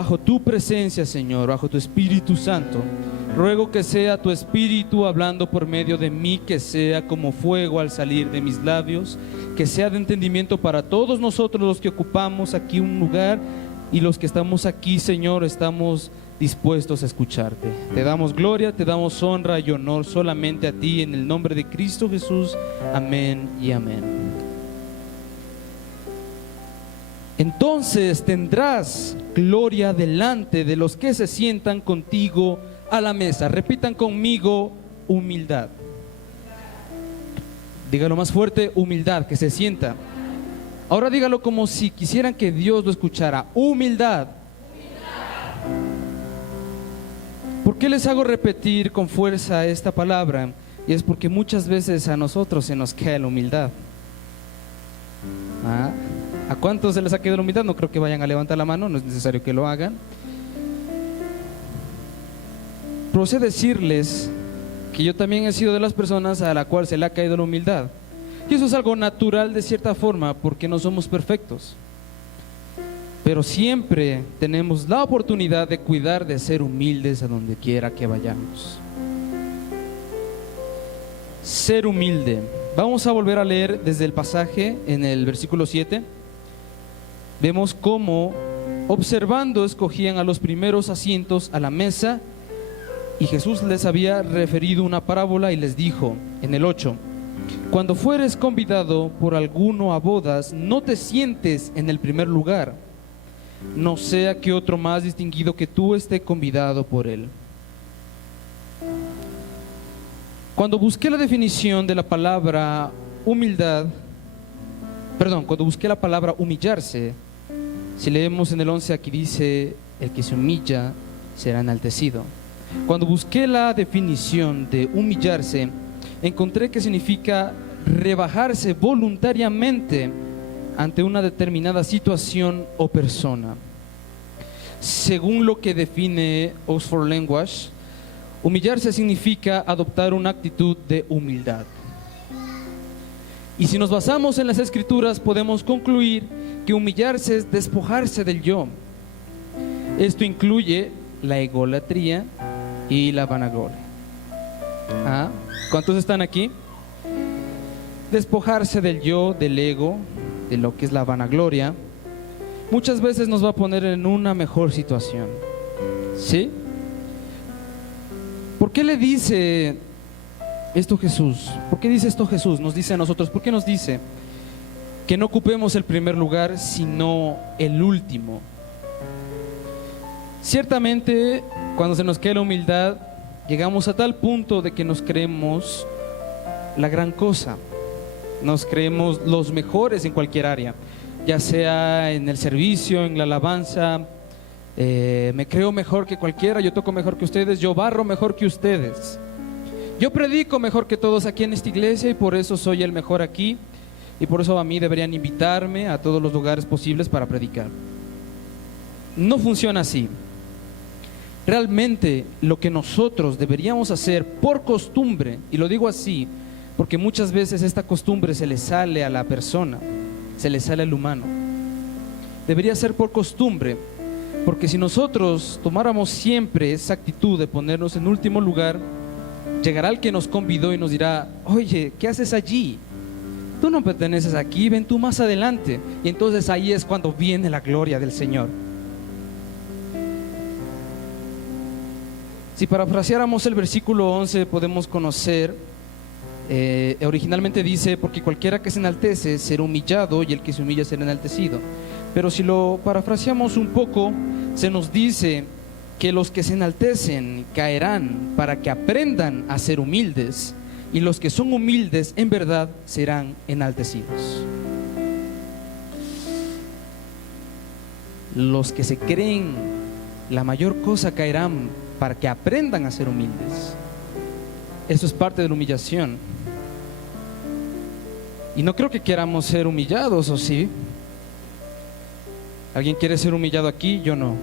bajo tu presencia, Señor, bajo tu Espíritu Santo. Ruego que sea tu Espíritu hablando por medio de mí, que sea como fuego al salir de mis labios, que sea de entendimiento para todos nosotros los que ocupamos aquí un lugar y los que estamos aquí, Señor, estamos dispuestos a escucharte. Te damos gloria, te damos honra y honor solamente a ti, en el nombre de Cristo Jesús. Amén y amén. Entonces tendrás gloria delante de los que se sientan contigo a la mesa. Repitan conmigo: humildad. Dígalo más fuerte: humildad, que se sienta. Ahora dígalo como si quisieran que Dios lo escuchara: humildad. ¿Por qué les hago repetir con fuerza esta palabra? Y es porque muchas veces a nosotros se nos cae la humildad. ¿A cuántos se les ha caído la humildad? No creo que vayan a levantar la mano, no es necesario que lo hagan. Procedo a decirles que yo también he sido de las personas a la cual se le ha caído la humildad. Y eso es algo natural de cierta forma, porque no somos perfectos. Pero siempre tenemos la oportunidad de cuidar de ser humildes a donde quiera que vayamos. Ser humilde. Vamos a volver a leer desde el pasaje en el versículo 7. Vemos cómo, observando, escogían a los primeros asientos a la mesa. Y Jesús les había referido una parábola y les dijo en el 8: cuando fueres convidado por alguno a bodas, no te sientes en el primer lugar, no sea que otro más distinguido que tú esté convidado por él. Cuando busqué la definición de la palabra humildad, cuando busqué la palabra humillarse, si leemos en el 11, aquí dice: el que se humilla será enaltecido. Cuando busqué la definición de humillarse, encontré que significa rebajarse voluntariamente ante una determinada situación o persona. Según lo que define Oxford Language, humillarse significa adoptar una actitud de humildad. Y si nos basamos en las Escrituras, podemos concluir que humillarse es despojarse del yo. Esto incluye la egolatría y la vanagloria. ¿Cuántos están aquí? Despojarse del yo, del ego, de lo que es la vanagloria, muchas veces nos va a poner en una mejor situación. ¿Sí? ¿Por qué le dice esto Jesús? ¿Por qué dice esto Jesús? Nos dice a nosotros. ¿Por qué nos dice que no ocupemos el primer lugar, sino el último? Ciertamente, cuando se nos cae la humildad, llegamos a tal punto de que nos creemos la gran cosa. Nos creemos los mejores en cualquier área, ya sea en el servicio, en la alabanza. Me creo mejor que cualquiera, yo toco mejor que ustedes, yo barro mejor que ustedes, yo predico mejor que todos aquí en esta iglesia, y por eso soy el mejor aquí, y por eso a mí deberían invitarme a todos los lugares posibles para predicar. No funciona así. Realmente lo que nosotros deberíamos hacer por costumbre, y lo digo así porque muchas veces esta costumbre se le sale a la persona, se le sale al humano, debería ser por costumbre, porque si nosotros tomáramos siempre esa actitud de ponernos en último lugar, llegará el que nos convidó y nos dirá: oye, ¿qué haces allí? Tú no perteneces aquí, ven tú más adelante. Y entonces ahí es cuando viene la gloria del Señor. Si parafraseáramos el versículo 11, podemos conocer, originalmente dice: porque cualquiera que se enaltece será humillado, y el que se humilla será enaltecido. Pero si lo parafraseamos un poco, se nos dice que los que se enaltecen caerán para que aprendan a ser humildes, y los que son humildes en verdad serán enaltecidos. Los que se creen la mayor cosa caerán para que aprendan a ser humildes. Eso es parte de la humillación. Y no creo que queramos ser humillados, ¿o sí? ¿Alguien quiere ser humillado aquí? Yo no.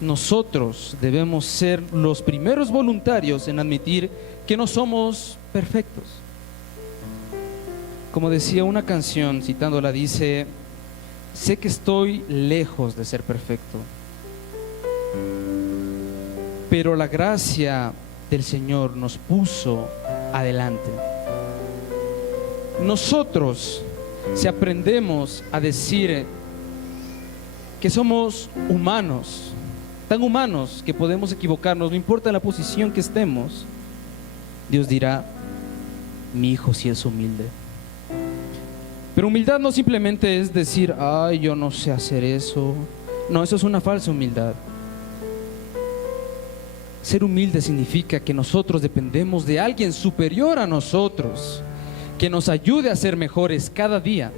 Nosotros debemos ser los primeros voluntarios en admitir que no somos perfectos. Como decía una canción, citándola, dice: sé que estoy lejos de ser perfecto, pero la gracia del Señor nos puso adelante. Nosotros, si aprendemos a decir que somos humanos, tan humanos que podemos equivocarnos, no importa la posición que estemos, Dios dirá: mi hijo sí es humilde. Pero humildad no simplemente es decir: ay, yo no sé hacer eso. No, eso es una falsa humildad. Ser humilde significa que nosotros dependemos de alguien superior a nosotros, que nos ayude a ser mejores cada día.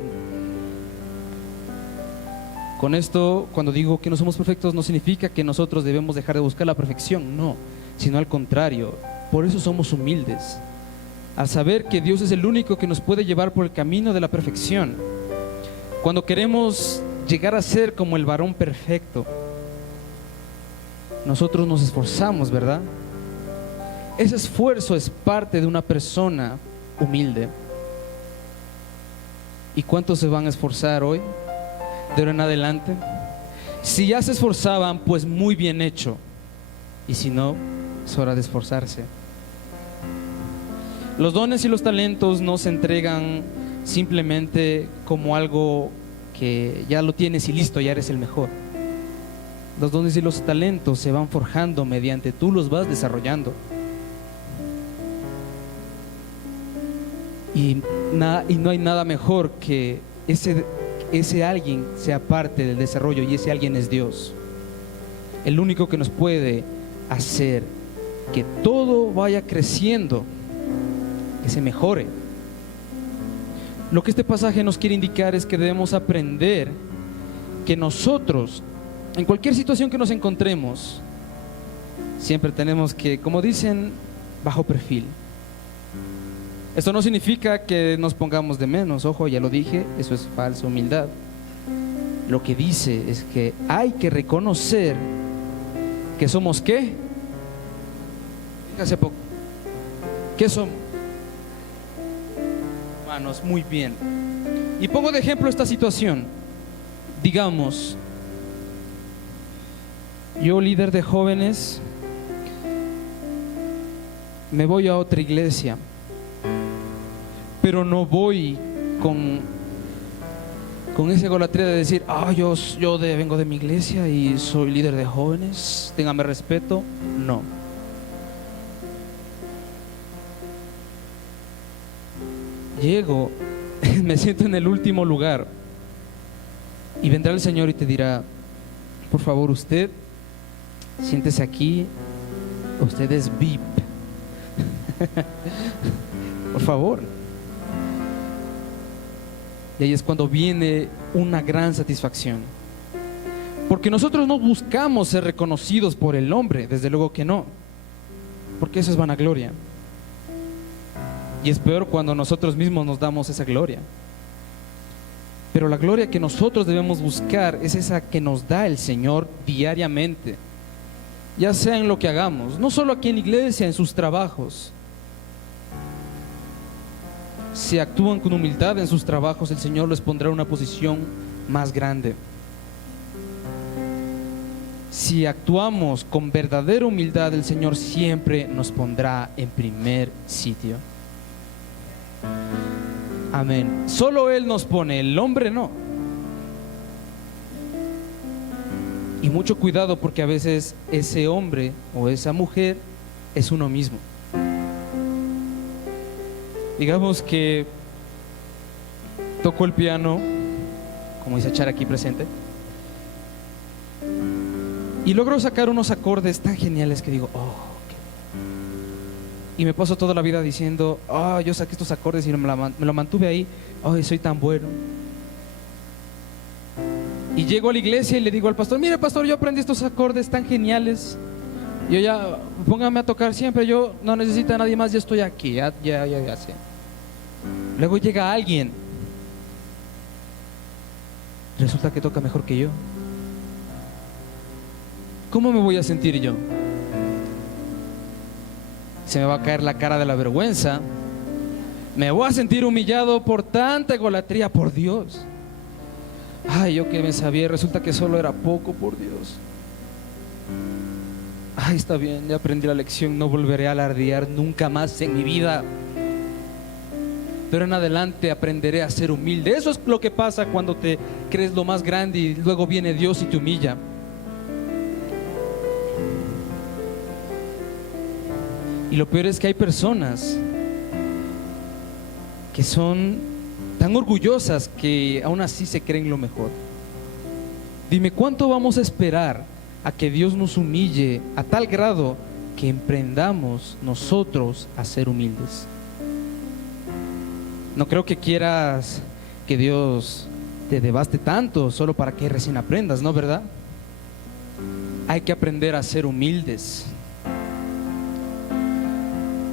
Con esto, cuando digo que no somos perfectos, no significa que nosotros debemos dejar de buscar la perfección, no, sino al contrario. Por eso somos humildes, al saber que Dios es el único que nos puede llevar por el camino de la perfección. Cuando queremos llegar a ser como el varón perfecto, nosotros nos esforzamos, ¿verdad? Ese esfuerzo es parte de una persona humilde. ¿Y cuántos se van a esforzar hoy, de ahora en adelante? Si ya se esforzaban, pues muy bien hecho. Y si no, es hora de esforzarse. Los dones y los talentos no se entregan simplemente como algo que ya lo tienes y listo, ya eres el mejor. Los dones y los talentos se van forjando mediante tú los vas desarrollando. Y no hay nada mejor que ese alguien sea parte del desarrollo, y ese alguien es Dios. El único que nos puede hacer que todo vaya creciendo, que se mejore. Lo que este pasaje nos quiere indicar es que debemos aprender que nosotros, en cualquier situación que nos encontremos, siempre tenemos que, como dicen, bajo perfil. Esto no significa que nos pongamos de menos, ojo, ya lo dije, eso es falsa humildad. Lo que dice es que hay que reconocer que somos ¿qué? Hace poco. ¿Qué somos? Humanos, muy bien. Y pongo de ejemplo esta situación. Digamos, yo, líder de jóvenes, me voy a otra iglesia, pero no voy con esa egolatría de decir: yo vengo de mi iglesia y soy líder de jóvenes, téngame respeto. No. Llego, me siento en el último lugar, y vendrá el Señor y te dirá: por favor, usted siéntese aquí, usted es VIP. Por favor. Y ahí es cuando viene una gran satisfacción, porque nosotros no buscamos ser reconocidos por el hombre, desde luego que no, porque eso es vanagloria. Y es peor cuando nosotros mismos nos damos esa gloria. Pero la gloria que nosotros debemos buscar es esa que nos da el Señor diariamente, ya sea en lo que hagamos, no solo aquí en la iglesia, en sus trabajos. Si actúan con humildad en sus trabajos, el Señor les pondrá una posición más grande. Si actuamos con verdadera humildad, el Señor siempre nos pondrá en primer sitio. Amén. Solo Él nos pone, el hombre no. Y mucho cuidado, porque a veces ese hombre o esa mujer es uno mismo. Digamos que toco el piano, como dice Char aquí presente, y logro sacar unos acordes tan geniales que digo: y me paso toda la vida diciendo: yo saqué estos acordes y me lo mantuve ahí, soy tan bueno. Y llego a la iglesia y le digo al pastor: mire, pastor, yo aprendí estos acordes tan geniales, yo ya, póngame a tocar siempre, yo no necesito a nadie más, ya estoy aquí, ya sé. Luego llega alguien, resulta que toca mejor que yo. ¿Cómo me voy a sentir yo? Se me va a caer la cara de la vergüenza, me voy a sentir humillado por tanta egolatría, por Dios. Ay, yo que me sabía, resulta que solo era poco, por Dios. Ay, está bien, ya aprendí la lección, no volveré a alardear nunca más en mi vida. Pero en adelante aprenderé a ser humilde. Eso es lo que pasa cuando te crees lo más grande y luego viene Dios y te humilla. Y lo peor es que hay personas que son tan orgullosas que aún así se creen lo mejor. Dime, ¿cuánto vamos a esperar a que Dios nos humille a tal grado que emprendamos nosotros a ser humildes? No creo que quieras que Dios te devaste tanto solo para que recién aprendas, ¿no? ¿Verdad? Hay que aprender a ser humildes.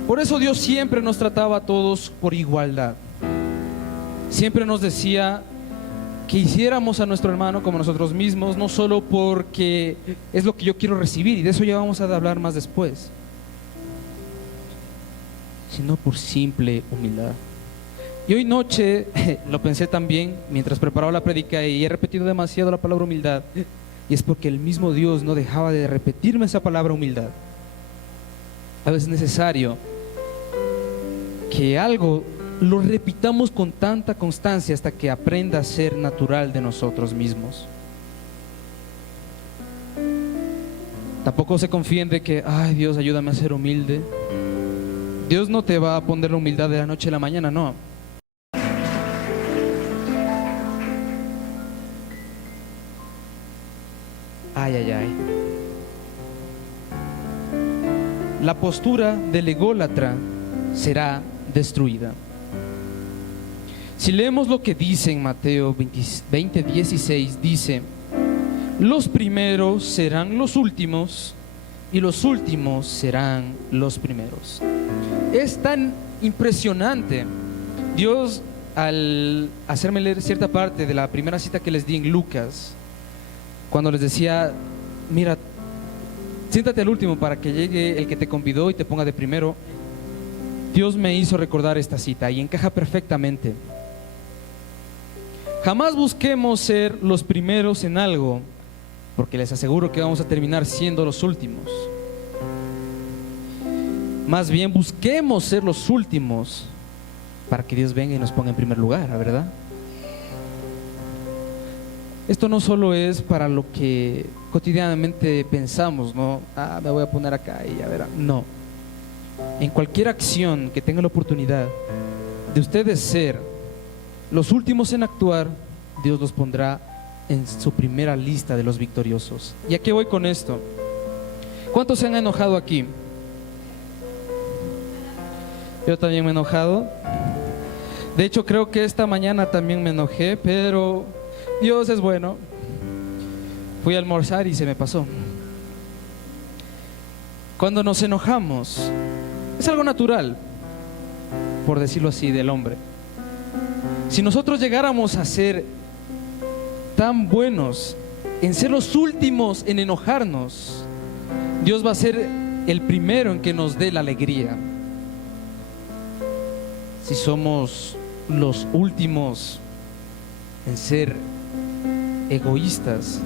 Por eso Dios siempre nos trataba a todos por igualdad. Siempre nos decía que hiciéramos a nuestro hermano como nosotros mismos, no solo porque es lo que yo quiero recibir, y de eso ya vamos a hablar más después, sino por simple humildad. Y hoy noche lo pensé también mientras preparaba la prédica, y he repetido demasiado la palabra humildad, y es porque el mismo Dios no dejaba de repetirme esa palabra humildad. A veces es necesario que algo lo repitamos con tanta constancia hasta que aprenda a ser natural de nosotros mismos. Tampoco se confíen de que, ay Dios, ayúdame a ser humilde. Dios no te va a poner la humildad de la noche a la mañana, no. Ay, ay, ay. La postura del ególatra será destruida. Si leemos lo que dice en Mateo 20:16, dice: los primeros serán los últimos y los últimos serán los primeros. Es tan impresionante. Dios, al hacerme leer cierta parte de la primera cita que les di en Lucas, cuando les decía, mira, siéntate al último para que llegue el que te convidó y te ponga de primero, Dios me hizo recordar esta cita y encaja perfectamente. Jamás busquemos ser los primeros en algo, porque les aseguro que vamos a terminar siendo los últimos. Más bien busquemos ser los últimos para que Dios venga y nos ponga en primer lugar, ¿verdad? Esto no solo es para lo que cotidianamente pensamos, ¿no? Me voy a poner acá y ya verá. No. En cualquier acción que tenga la oportunidad de ustedes ser los últimos en actuar, Dios los pondrá en su primera lista de los victoriosos. ¿Y a qué voy con esto? ¿Cuántos se han enojado aquí? Yo también me he enojado. De hecho, creo que esta mañana también me enojé, pero Dios es bueno. Fui a almorzar y se me pasó. Cuando nos enojamos, es algo natural, por decirlo así, del hombre. Si nosotros llegáramos a ser tan buenos en ser los últimos en enojarnos, Dios va a ser el primero en que nos dé la alegría. Si somos los últimos en ser egoístas,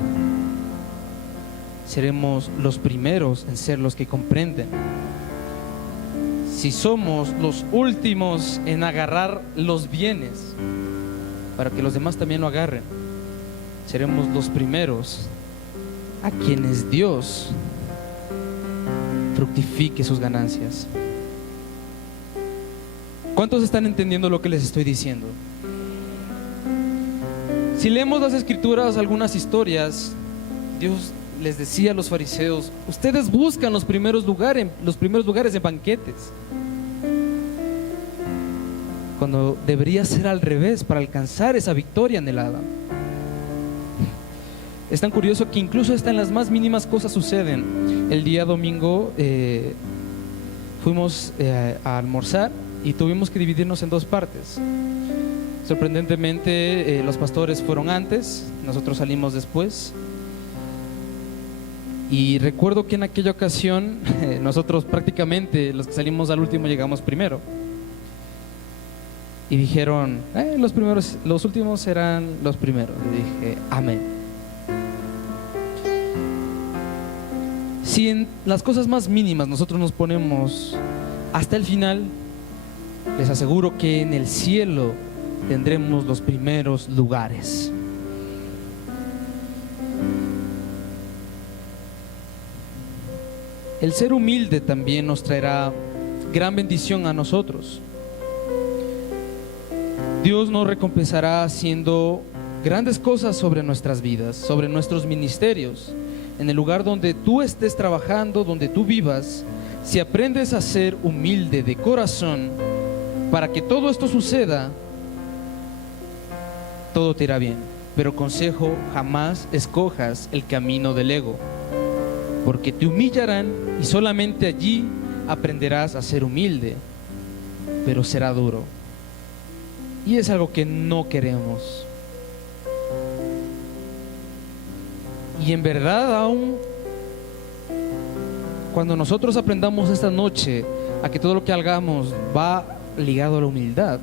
seremos los primeros en ser los que comprenden. Si somos los últimos en agarrar los bienes para que los demás también lo agarren, seremos los primeros a quienes Dios fructifique sus ganancias. ¿Cuántos están entendiendo lo que les estoy diciendo? Si leemos las escrituras, algunas historias, Dios les decía a los fariseos: ustedes buscan los primeros lugares en banquetes, cuando debería ser al revés para alcanzar esa victoria anhelada. Es tan curioso que incluso hasta en las más mínimas cosas suceden. El día domingo fuimos a almorzar y tuvimos que dividirnos en dos partes. Sorprendentemente, los pastores fueron antes, nosotros salimos después. Y recuerdo que en aquella ocasión nosotros prácticamente los que salimos al último llegamos primero. Y dijeron, los últimos serán los primeros. Y dije, amén. Si en las cosas más mínimas nosotros nos ponemos hasta el final, les aseguro que en el cielo tendremos los primeros lugares. El ser humilde también nos traerá gran bendición a nosotros. Dios nos recompensará haciendo grandes cosas sobre nuestras vidas, sobre nuestros ministerios. En el lugar donde tú estés trabajando, donde tú vivas, si aprendes a ser humilde de corazón, para que todo esto suceda, todo te irá bien. Pero consejo, jamás escojas el camino del ego, porque te humillarán y solamente allí aprenderás a ser humilde, pero será duro. Y es algo que no queremos. Y en verdad, aún cuando nosotros aprendamos esta noche a que todo lo que hagamos va ligado a la humildad,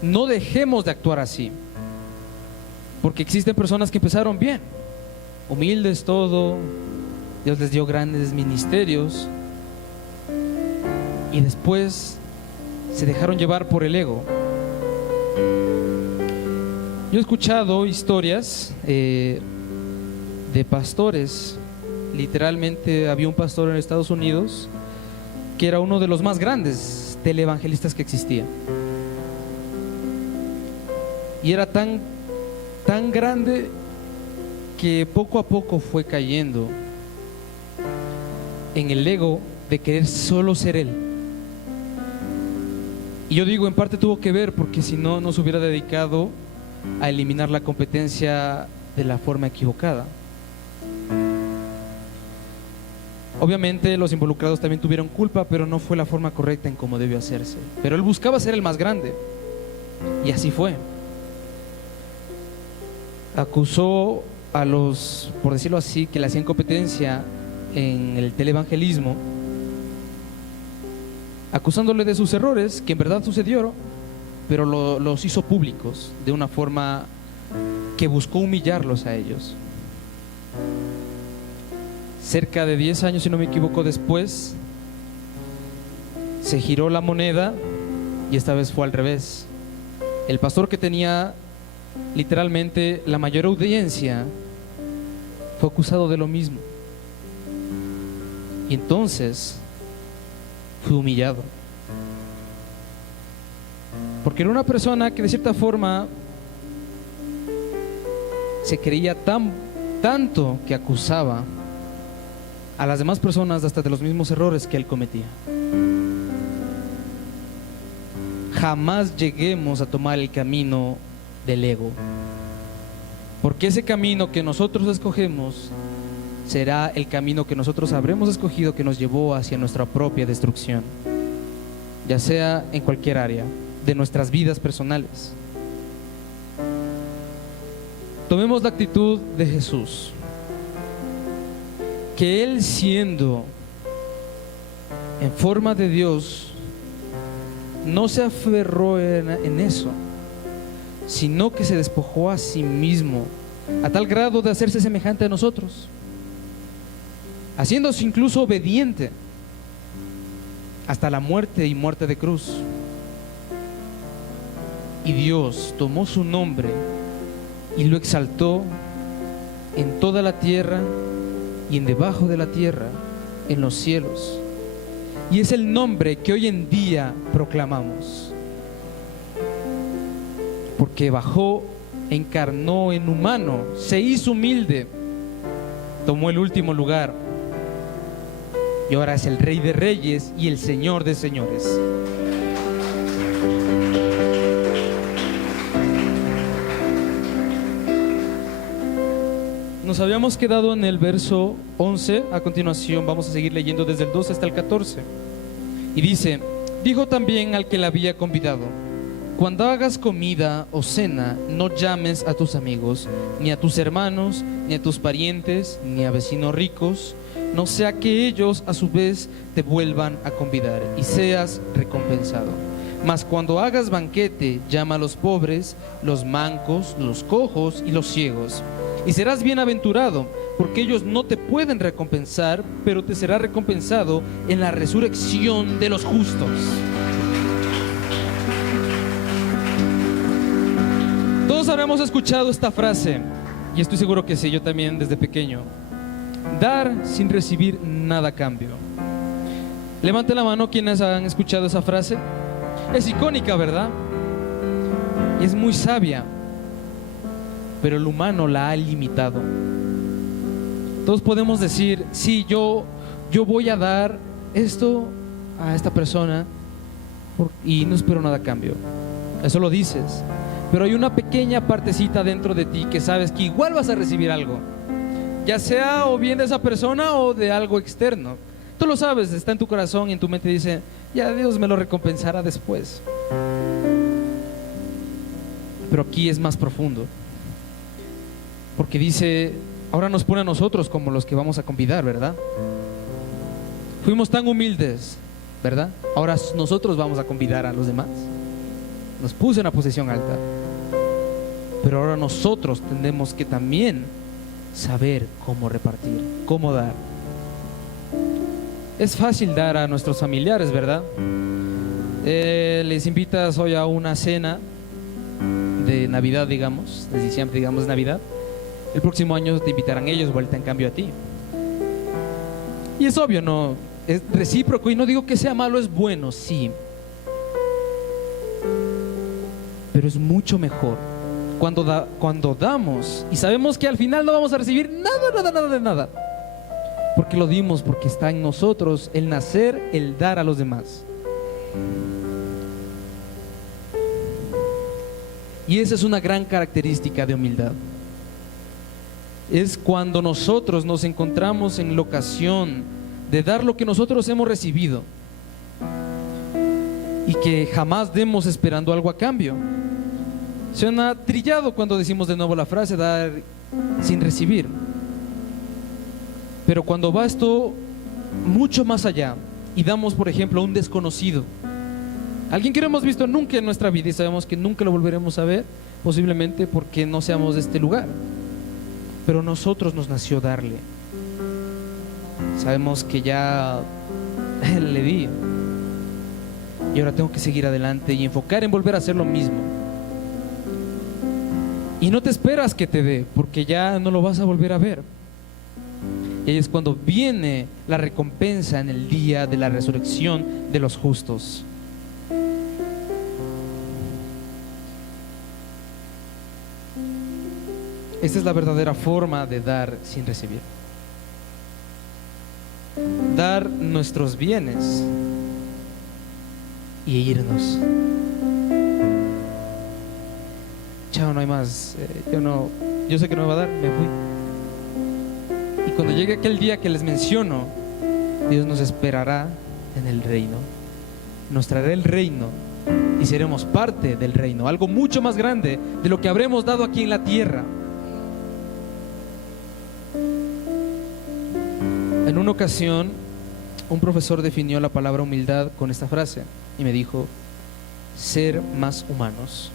no dejemos de actuar así, porque existen personas que empezaron bien, humildes todo, Dios les dio grandes ministerios y después se dejaron llevar por el ego. Yo he escuchado historias de pastores. Literalmente había un pastor en Estados Unidos que era uno de los más grandes televangelistas que existía, y era tan grande que poco a poco fue cayendo en el ego de querer solo ser él. Y yo digo, en parte tuvo que ver, porque si no, no se hubiera dedicado a eliminar la competencia de la forma equivocada. Obviamente los involucrados también tuvieron culpa, pero no fue la forma correcta en cómo debió hacerse. Pero él buscaba ser el más grande, y así fue. Acusó a los, por decirlo así, que le hacían competencia en el televangelismo, acusándole de sus errores, que en verdad sucedieron, pero los hizo públicos de una forma que buscó humillarlos a ellos. Cerca de 10 años, si no me equivoco, después se giró la moneda y esta vez fue al revés. El pastor que tenía literalmente la mayor audiencia fue acusado de lo mismo, y entonces fue humillado, porque era una persona que de cierta forma se creía tanto que acusaba a las demás personas hasta de los mismos errores que él cometía. Jamás lleguemos a tomar el camino del ego, porque ese camino que nosotros escogemos será el camino que nosotros habremos escogido, que nos llevó hacia nuestra propia destrucción, ya sea en cualquier área de nuestras vidas personales. Tomemos la actitud de Jesús, que Él, siendo en forma de Dios, no se aferró en eso, sino que se despojó a sí mismo a tal grado de hacerse semejante a nosotros, haciéndose incluso obediente hasta la muerte, y muerte de cruz. Y Dios tomó su nombre y lo exaltó en toda la tierra y en debajo de la tierra, en los cielos. Y es el nombre que hoy en día proclamamos, porque bajó, encarnó en humano, se hizo humilde, tomó el último lugar, y ahora es el Rey de Reyes y el Señor de Señores. Nos habíamos quedado en el verso 11. A continuación vamos a seguir leyendo desde el 12 hasta el 14. Y dice: dijo también al que la había convidado: cuando hagas comida o cena, no llames a tus amigos, ni a tus hermanos, ni a tus parientes, ni a vecinos ricos, no sea que ellos a su vez te vuelvan a convidar y seas recompensado. Mas cuando hagas banquete, llama a los pobres, los mancos, los cojos y los ciegos. Y serás bienaventurado, porque ellos no te pueden recompensar, pero te será recompensado en la resurrección de los justos. Todos habremos escuchado esta frase, y estoy seguro que sí, yo también desde pequeño. Dar sin recibir nada a cambio. Levanten la mano quienes han escuchado esa frase. Es icónica, ¿verdad? Y es muy sabia, pero el humano la ha limitado. Todos podemos decir, sí, yo voy a dar esto a esta persona y no espero nada a cambio. Eso lo dices, pero hay una pequeña partecita dentro de ti que sabes que igual vas a recibir algo, ya sea o bien de esa persona o de algo externo. Tú lo sabes, está en tu corazón y en tu mente dice, ya Dios me lo recompensará después. Pero aquí es más profundo, porque dice, ahora nos pone a nosotros como los que vamos a convidar, ¿verdad? Fuimos tan humildes, ¿verdad? Ahora nosotros vamos a convidar a los demás. Nos puso en una posición alta, pero ahora nosotros tenemos que también saber cómo repartir, cómo dar. Es fácil dar a nuestros familiares, ¿verdad? Les invitas hoy a una cena de Navidad, digamos, de diciembre, digamos, Navidad. El próximo año te invitarán ellos, vuelta en cambio a ti. Y es obvio, no, es recíproco, y no digo que sea malo, es bueno, sí. Pero es mucho mejor cuando damos y sabemos que al final no vamos a recibir nada de nada. Porque lo dimos, porque está en nosotros el nacer, el dar a los demás. Y esa es una gran característica de humildad. Es cuando nosotros nos encontramos en la ocasión de dar lo que nosotros hemos recibido y que jamás demos esperando algo a cambio. Suena trillado cuando decimos de nuevo la frase dar sin recibir. Pero cuando va esto mucho más allá y damos, por ejemplo, a un desconocido, alguien que no hemos visto nunca en nuestra vida y sabemos que nunca lo volveremos a ver, posiblemente porque no seamos de este lugar, pero nosotros nos nació darle. Sabemos que ya le di y ahora tengo que seguir adelante y enfocar en volver a hacer lo mismo. Y no te esperas que te dé, porque ya no lo vas a volver a ver. Y ahí es cuando viene la recompensa en el día de la resurrección de los justos. Esta es la verdadera forma de dar sin recibir. Dar nuestros bienes y irnos. Chao, no hay más. Yo sé que no me va a dar, me fui. Y cuando llegue aquel día que les menciono, Dios nos esperará en el reino. Nos traerá el reino y seremos parte del reino, algo mucho más grande de lo que habremos dado aquí en la tierra. En una ocasión, un profesor definió la palabra humildad con esta frase y me dijo: ser más humanos.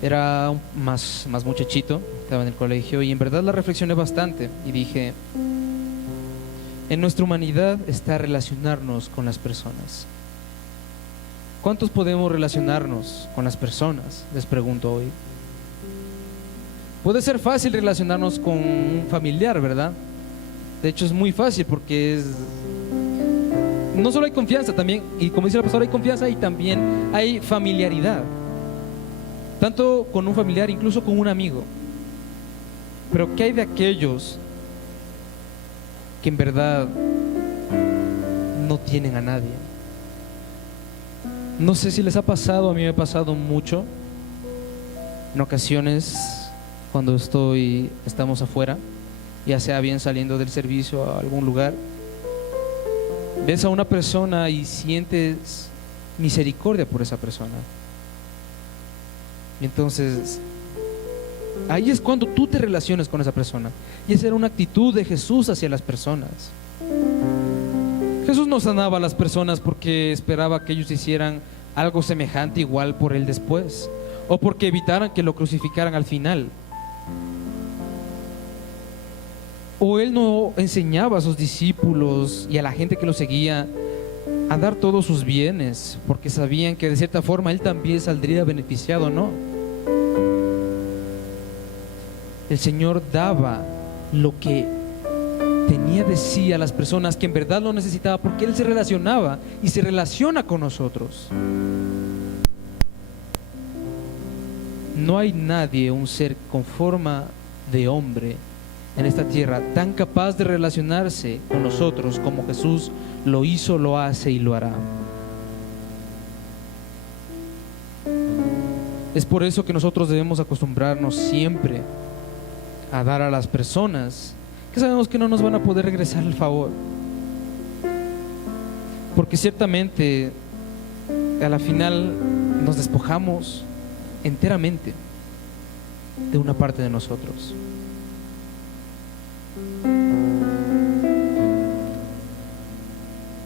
Era más muchachito, estaba en el colegio y en verdad la reflexioné bastante y dije: en nuestra humanidad está relacionarnos con las personas. ¿Cuántos podemos relacionarnos con las personas? Les pregunto hoy. Puede ser fácil relacionarnos con un familiar, ¿verdad? De hecho es muy fácil porque no solo hay confianza, también, y como dice la pastora, hay confianza y también hay familiaridad. Tanto con un familiar, incluso con un amigo. Pero ¿qué hay de aquellos que en verdad no tienen a nadie? No sé si les ha pasado, a mí me ha pasado mucho. En ocasiones, cuando estamos afuera, ya sea bien saliendo del servicio a algún lugar, ves a una persona y sientes misericordia por esa persona. Y entonces ahí es cuando tú te relacionas con esa persona. Y esa era una actitud de Jesús hacia las personas. Jesús no sanaba a las personas porque esperaba que ellos hicieran algo semejante igual por él después, o porque evitaran que lo crucificaran al final. O él no enseñaba a sus discípulos y a la gente que lo seguía a dar todos sus bienes porque sabían que de cierta forma él también saldría beneficiado, ¿no? El Señor daba lo que tenía de sí a las personas que en verdad lo necesitaba, porque él se relacionaba y se relaciona con nosotros. No hay nadie, un ser con forma de hombre en esta tierra tan capaz de relacionarse con nosotros como Jesús lo hizo, lo hace y lo hará. Es por eso que nosotros debemos acostumbrarnos siempre a dar a las personas que sabemos que no nos van a poder regresar el favor, porque ciertamente a la final nos despojamos enteramente de una parte de nosotros.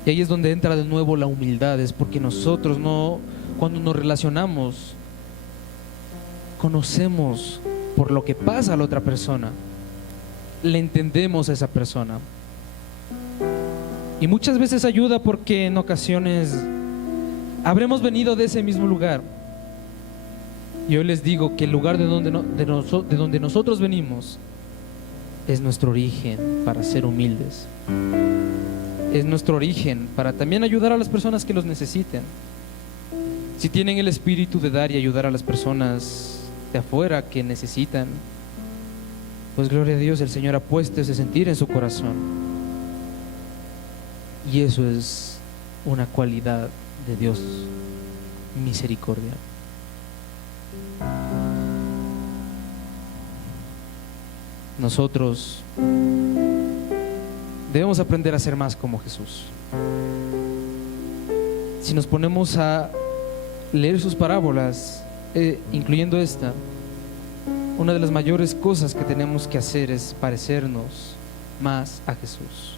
Y ahí es donde entra de nuevo la humildad, es porque nosotros no, cuando nos relacionamos, conocemos por lo que pasa a la otra persona, le entendemos a esa persona. Y muchas veces ayuda porque en ocasiones habremos venido de ese mismo lugar. Y hoy les digo que el lugar de donde nosotros venimos es nuestro origen para ser humildes. Es nuestro origen para también ayudar a las personas que los necesiten. Si tienen el espíritu de dar y ayudar a las personas de afuera que necesitan, pues gloria a Dios, el Señor ha puesto ese sentir en su corazón. Y eso es una cualidad de Dios, misericordia. Nosotros debemos aprender a ser más como Jesús. Si nos ponemos a leer sus parábolas, incluyendo esta, una de las mayores cosas que tenemos que hacer es parecernos más a Jesús.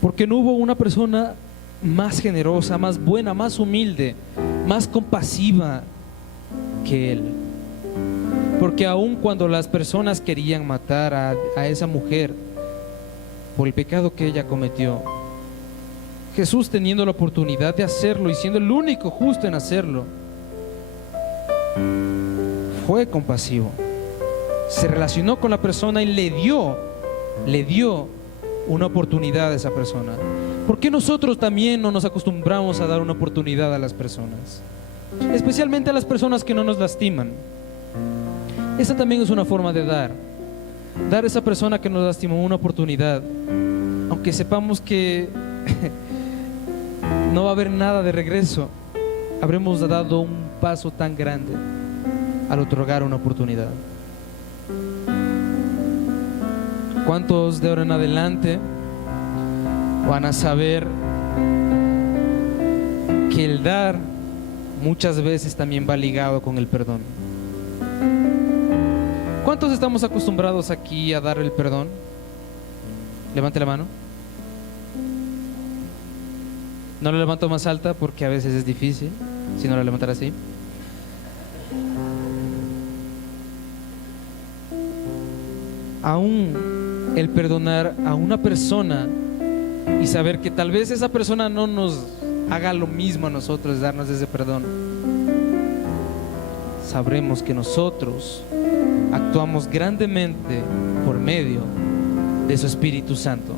Porque no hubo una persona más generosa, más buena, más humilde, más compasiva que Él. Porque aun cuando las personas querían matar a esa mujer por el pecado que ella cometió, Jesús, teniendo la oportunidad de hacerlo y siendo el único justo en hacerlo, fue compasivo, se relacionó con la persona y le dio una oportunidad a esa persona. ¿Por qué nosotros también no nos acostumbramos a dar una oportunidad a las personas? Especialmente a las personas que no nos lastiman. Esa también es una forma de dar a esa persona que nos lastimó una oportunidad, aunque sepamos que no va a haber nada de regreso. Habremos dado un paso tan grande al otorgar una oportunidad. ¿Cuántos de ahora en adelante van a saber que el dar muchas veces también va ligado con el perdón? ¿Cuántos estamos acostumbrados aquí a dar el perdón? Levante la mano. No la levanto más alta porque a veces es difícil, si no la levantar así. Aún el perdonar a una persona y saber que tal vez esa persona no nos haga lo mismo a nosotros, darnos ese perdón, sabremos que nosotros actuamos grandemente por medio de su Espíritu Santo,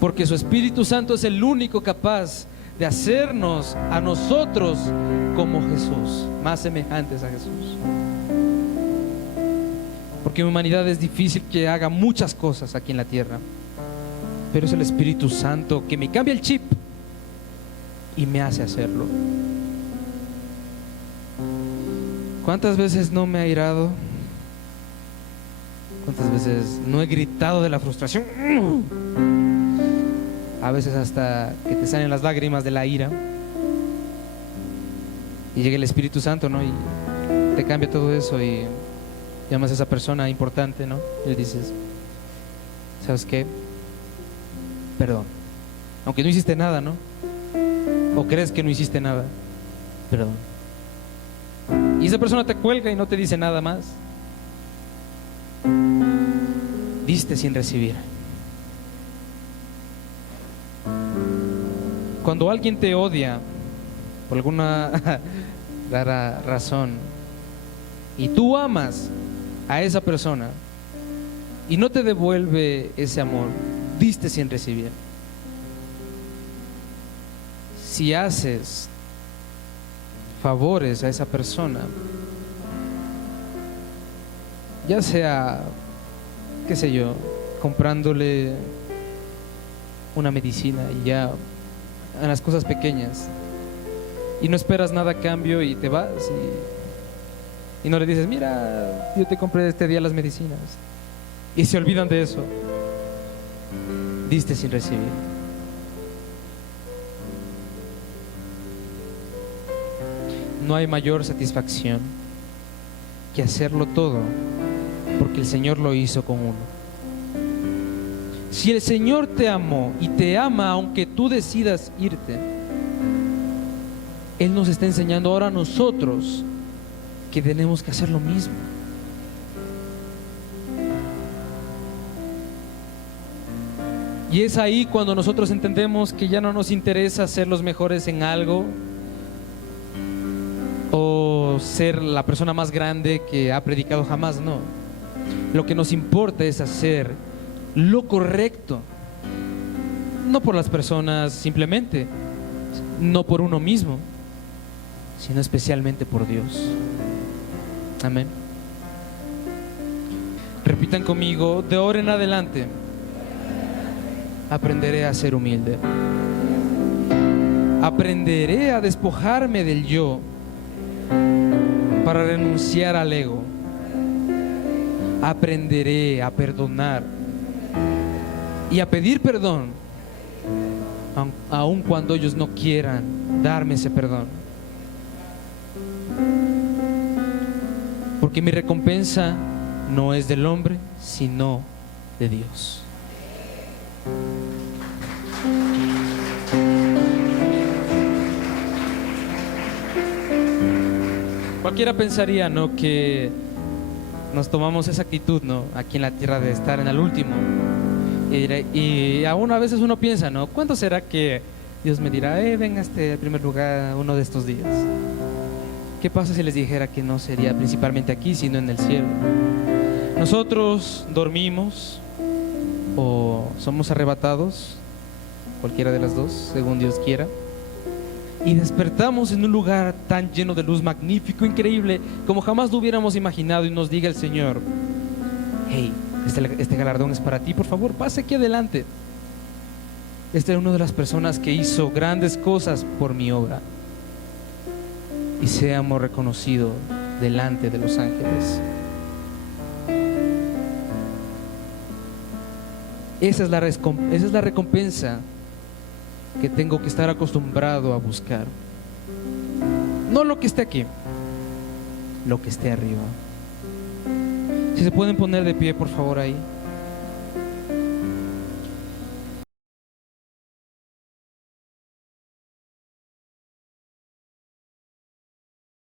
porque su Espíritu Santo es el único capaz de hacernos a nosotros como Jesús, más semejantes a Jesús. Porque mi humanidad es difícil que haga muchas cosas aquí en la tierra, pero es el Espíritu Santo que me cambia el chip y me hace hacerlo. ¿Cuántas veces no me ha airado? ¿Cuántas veces no he gritado de la frustración? A veces hasta que te salen las lágrimas de la ira y llega el Espíritu Santo, ¿no? Y te cambia todo eso y llamas a esa persona importante, ¿no? Y le dices, ¿sabes qué? Perdón. aunque no hiciste nada, ¿no? O crees que no hiciste nada, perdón. Y esa persona te cuelga y no te dice nada más. Diste sin recibir. Cuando alguien te odia por alguna rara razón y tú amas a esa persona y no te devuelve ese amor, diste sin recibir. Si haces favores a esa persona, ya sea, qué sé yo, comprándole una medicina y ya en las cosas pequeñas, y no esperas nada a cambio y te vas y no le dices, mira, yo te compré este día las medicinas, y se olvidan de eso, diste sin recibir. No hay mayor satisfacción que hacerlo todo porque el Señor lo hizo con uno. Si el Señor te amó y te ama aunque tú decidas irte, Él nos está enseñando ahora a nosotros que tenemos que hacer lo mismo. Y es ahí cuando nosotros entendemos que ya no nos interesa ser los mejores en algo o ser la persona más grande que ha predicado jamás, no. Lo que nos importa es hacer lo correcto, no por las personas simplemente, no por uno mismo, sino especialmente por Dios. Amén. Repitan conmigo: de ahora en adelante aprenderé a ser humilde, aprenderé a despojarme del yo para renunciar al ego, aprenderé a perdonar y a pedir perdón aun cuando ellos no quieran darme ese perdón, porque mi recompensa no es del hombre sino de Dios. Cualquiera pensaría, ¿no?, que nos tomamos esa actitud, ¿no?, aquí en la tierra de estar en el último. Y aún a veces uno piensa, ¿no?, ¿cuánto será que Dios me dirá, venga al primer lugar uno de estos días? ¿Qué pasa si les dijera que no sería principalmente aquí, sino en el cielo? Nosotros dormimos o somos arrebatados, cualquiera de las dos, según Dios quiera, y despertamos en un lugar tan lleno de luz, magnífico, increíble, como jamás lo hubiéramos imaginado, y nos diga el Señor: hey, este galardón es para ti, por favor, pase aquí adelante. Esta es una de las personas que hizo grandes cosas por mi obra, y seamos reconocidos delante de los ángeles. Esa es la recompensa que tengo que estar acostumbrado a buscar. No lo que esté aquí, lo que esté arriba. Si se pueden poner de pie, por favor, ahí.